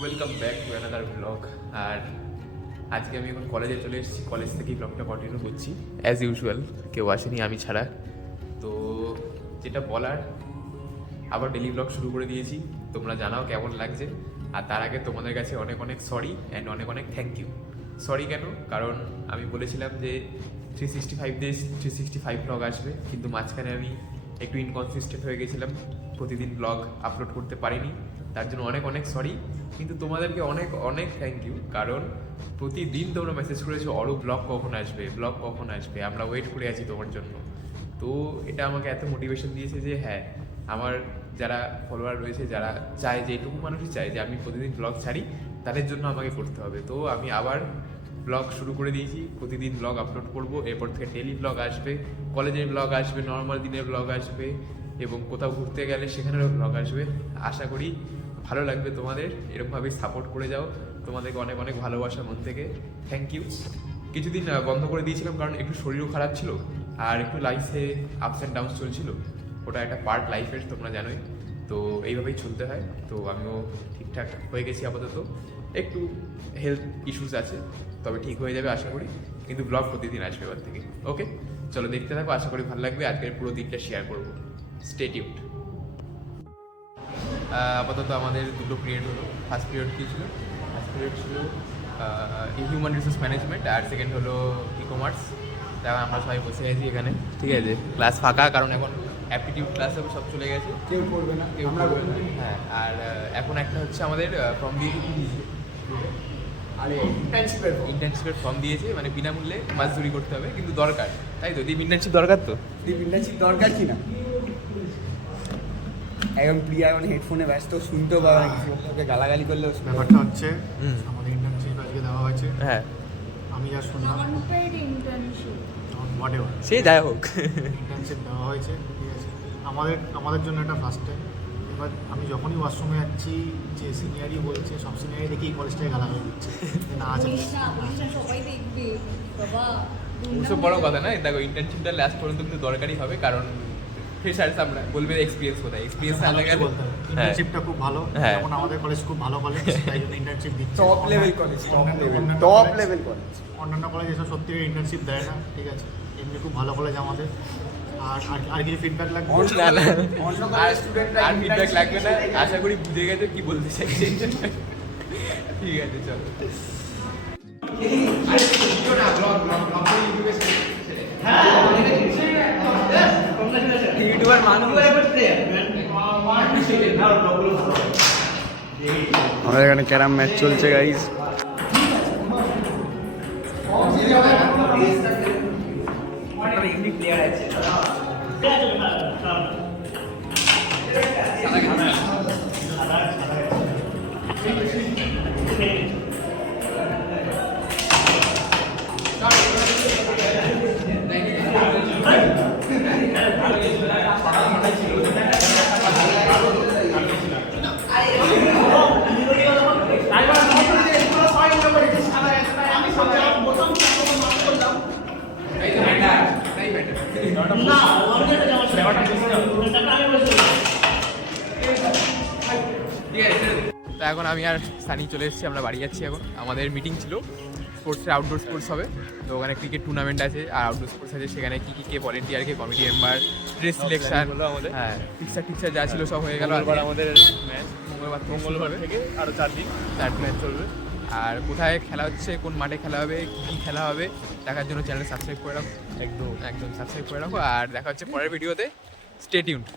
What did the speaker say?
Welcome back to another blog. আর আজকে আমি এখন কলেজে চলে এসেছি, কলেজ থেকেই ব্লগটা কন্টিনিউ করছি অ্যাজ ইউজুয়াল, কেউ আসেনি আমি ছাড়া। তো যেটা বলার, আবার ডেলি ব্লগ শুরু করে দিয়েছি, তোমরা জানাও কেমন লাগছে। আর তার আগে তোমাদের কাছে অনেক অনেক সরি অ্যান্ড অনেক অনেক থ্যাংক ইউ। সরি কেন? কারণ আমি বলেছিলাম যে 365 ডেজ 365 ব্লগ আসবে, কিন্তু মাঝখানে আমি একটু ইনকনসিস্টেন্ট হয়ে গেছিলাম, প্রতিদিন ব্লগ আপলোড করতে পারিনি, তার জন্য অনেক অনেক সরি। কিন্তু তোমাদেরকে অনেক অনেক থ্যাংক ইউ, কারণ প্রতিদিন তোমরা মেসেজ করেছো অরূপ ব্লগ কখন আসবে, ব্লগ কখন আসবে, আমরা ওয়েট করে আছি তোমার জন্য। তো এটা আমাকে এত মোটিভেশন দিয়েছে যে হ্যাঁ, আমার যারা ফলোয়ার রয়েছে, যারা চায়, যে এটুকু মানুষই চায় যে আমি প্রতিদিন ব্লগ ছাড়ি, তাদের জন্য আমাকে করতে হবে। তো আমি আবার ব্লগ শুরু করে দিয়েছি, প্রতিদিন ব্লগ আপলোড করব। এরপর থেকে ডেলি ব্লগ আসবে, কলেজের ব্লগ আসবে, নর্মাল দিনের ব্লগ আসবে, এবং কোথাও ঘুরতে গেলে সেখানেরও ব্লগ আসবে। আশা করি ভালো লাগবে তোমাদের, এরকমভাবেই সাপোর্ট করে যাও। তোমাদেরকে অনেক অনেক ভালোবাসা মন থেকে, থ্যাংক ইউ। কিছুদিন বন্ধ করে দিয়েছিলাম কারণ একটু শরীরও খারাপ ছিল, আর একটু লাইফে আপস অ্যান্ড ডাউনস চলছিল, ওটা একটা পার্ট লাইফের, তোমরা জানোই। তো এইভাবেই চলতে হয়। তো আমিও ঠিকঠাক হয়ে গেছি আপাতত, একটু হেলথ ইস্যুস আছে, তবে ঠিক হয়ে যাবে আশা করি। কিন্তু ব্লগ প্রতিদিন আসবে এবার থেকে। ওকে, চলো দেখতে থাকো, আশা করি ভালো লাগবে। আজকের পুরো দিনটা শেয়ার করবো, স্টে টিউনড। আপাতত আমাদের দুটো পিরিয়ড হলো। ফার্স্ট পিরিয়ড কী ছিল? ফার্স্ট পিরিয়ড ছিল হিউম্যান রিসোর্স ম্যানেজমেন্ট, আর সেকেন্ড হলো ই কমার্স। তারপর আমরা সবাই বসে আছি এখানে, ঠিক আছে, ক্লাস ফাঁকা, কারণ এখন অ্যাপটিটিউড ক্লাস হবে, সব চলে গেছে, কেউ করবে না, কেউ করবে না। হ্যাঁ, আর এখন একটা হচ্ছে আমাদের ফর্ম দিয়েছে, আরে ইন্টার্নশিপের ফর্ম দিয়েছে, মানে বিনামূল্যে মাসদুরি করতে হবে, কিন্তু দরকার, তাই তো? দীপ ইন্টার্নশিপ দরকার তো? ইন্টার্নশিপ দরকার কি না? এখন প্রিয়া এখন হেডফোনে ব্যস্ত, শুনতেও পাবে না কিছু, ওকে গালাগালি করলেও শুনতে পাবে ব্যাপারটা হচ্ছে আমাদের ইন্টার্নশিপ আজকে দেওয়া হয়েছে। হ্যাঁ, আমি যা শুনলাম হোয়াট এভার, সে যাই হোক। ইন্টার্নশিপ দেওয়া হয়েছে, ঠিক আছে। আমাদের জন্য এটা ফার্স্ট টাইম। এবার আমি যখনই ওয়াশরুমে যাচ্ছি, যে সিনিয়রই বলছে, সব সিনিয়রই দেখি কলেজটাকে গালাগালি দিচ্ছে যে না আছে। সবাই দেখবে বাবা। ওসব বড় কথা না, দেখো ইন্টার্নশিপটা লাস্ট পর্যন্ত কিন্তু দরকারই হবে, কারণ ফ্রেশার্স আমরা, বলবে এক্সপিরিয়েন্স কোথায়, এক্সপিরিয়েন্স না লাগে বলতে হবে ইন্টার্নশিপটা খুব ভালো, হ্যাঁ। যেমন আমাদের কলেজ খুব ভালো কলেজ, তাই জন্য ইন্টার্নশিপ দিচ্ছে। টপ লেভেল কলেজ, অন্যান্য টপ কলেজ- লেভেল কলেজ। অন্যান্য কলেজ এসব সত্যি ইন্টার্নশিপ দেয় না, ঠিক আছে। এমনি খুব ভালো কলেজ আমাদের। আর কিছু ফিডব্যাক লাগবে? না না, অন্য আর কলেজ স্টুডেন্টরা আর ফিডব্যাক লাগবে না, আশা করি বুঝে গেছে কি বলতে চাইছে। ঠিক আছে, চলো। ইউটিউবার মানুষ। আমাদের এখানে ক্যারাম ম্যাচ চলছে গাইজ। তা এখন আমি আর সানি চলে এসেছি, আমরা বাড়ি যাচ্ছি এখন। আমাদের মিটিং ছিল, স্পোর্টসের আউটডোর স্পোর্টস হবে, তো ওখানে ক্রিকেট টুর্নামেন্ট আছে আর আউটডোর স্পোর্টস আছে, সেখানে কী কে ভলেন্টিয়ার, কে কমিটি মেম্বার, ড্রেস সিলেকশন হলো আমাদের। হ্যাঁ, টিচার যা ছিল সব হয়ে গেল। আমাদের ম্যাচ মঙ্গলবার থেকে আরও 4 দিন ম্যাচ চলবে। আর কোথায় খেলা হচ্ছে, কোন মাঠে খেলা হবে, কী খেলা হবে, দেখার জন্য চ্যানেল সাবস্ক্রাইব করে রাখো, একদম সাবস্ক্রাইব করে রাখো। আর দেখা হচ্ছে পরের ভিডিওতে, স্টে টিউনড।